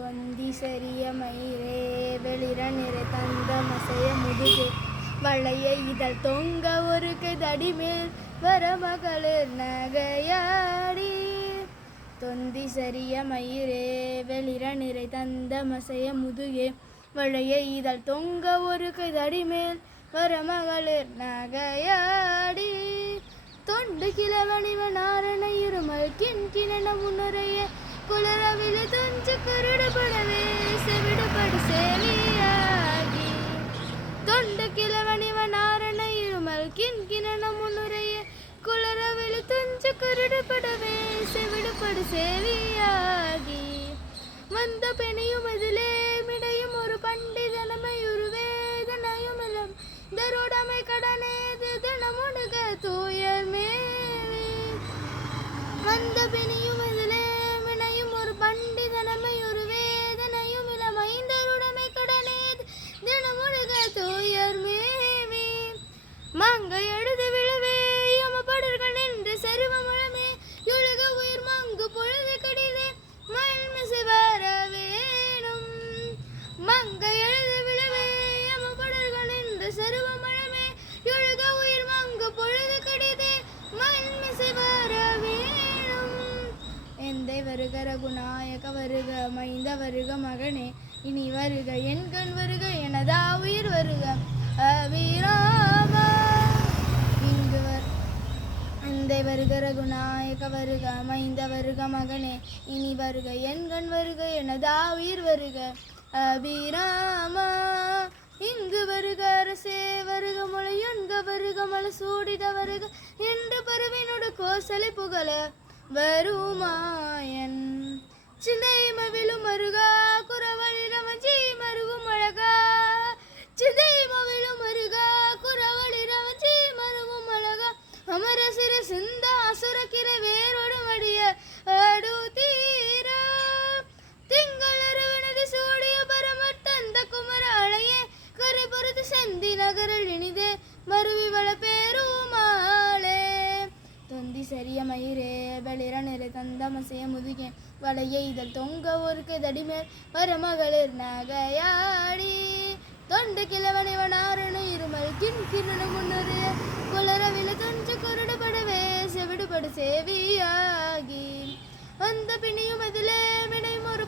தொந்தி சரிய மயிரே வெளிர நிறை தந்த மசைய முதுகே வளைய இதழ் தொங்க ஒரு தடிமேல் வர மகளிர் நகையாடி. தொந்தி சரிய மயிரே வெளிர நிறை தந்த மசைய முதுகே வளைய இதழ் தொங்க ஒரு தடிமேல் வர மகளிர் நகையாடி. தொண்டு கிழவனிவன் ஆரண இருமல் கிண்கிண முன்னுரைய குளரவில துஞ்சு குருடுபடவே செவிடுபடு சேவியாகி. தொண்டு கிழவனிவன் ஆரண இருமல் கிண்கிண முன்னுரைய குளரவில துஞ்சு குருடுபடவே செவிடுபடு சேவியாகி. வந்த பெணையும் அதிலே மிடையும் ஒரு பண்டிதனமையுரு வேதனையும் எல்லாம் தருடமை கடனேது தினமுடுக தூயர் மேவி. வந்த பெணையும் அதிலே மிடையும் ஒரு பண்டிதனமையுரு வேதனையும் எல்லாம் ஐந்தருடமை கடனேது தினமுடுக தூயர் மேவி. மங்கை எழுது விழவே யமபடர்கள் நின்று சருவ முழமே எழுக உயிர் மங்கு பொழுது கடிதே மயில் மிசை வர வேணும். மங்கை எழுது விழவே யமபடர்கள் நின்று சருவ முழமே எழுக உயிர் மங்கு பொழுது கடிதே மயில் மிசை வர வேணும். எந்தை வருக ரகுநாயக வருக மைந்த வருக மகனே இனி வருக என் கண் வருக எனதா உயிர் வருக அபிராமா. எந்தை வருக ரகுநாயக வருக மைந்த வருக மகனே இனி வருக என் கண் வருக எனதா உயிர் வருக அபிராமா. இங்கு வருக அரசே வருக முளையொன்க வருக மலை சூடிட வருக என்று பருவினோடு கோசலை புகழ வருமாயன். சிந்தை மவிலும் மருகா குறவழிரவஞ்சி மருகும் அழகா. சிந்தை மவிலும் மருகா குறவழிரவஞ்சி மருகும் அழகா. அமர சிற சிந்த அசுரக்கிர வேரோடு மடிய அடு தீர. திங்கள் அருவனது சூடிய பரமட்டந்த குமர அழையே கரை பொறுத்து செந்தி நகரில் இனிதே மருவி வள பேருமாளே. தொந்தி சரிய மயிரே வெளிர நிறை தந்த மசைய முதுகே வளைய இதழ் தொங்க ஒரு தடிமேல் வர மகளிர் நகையாடி. தொண்டு கிழவனிவன் ஆரண இருமல் கிண்கிண முன்னுரைய குளரவில துஞ்சு குருடுபடவே செவிடுபடு சேவியாகி. அந்த பிணியும் அதிலே மிடையும் ஒரு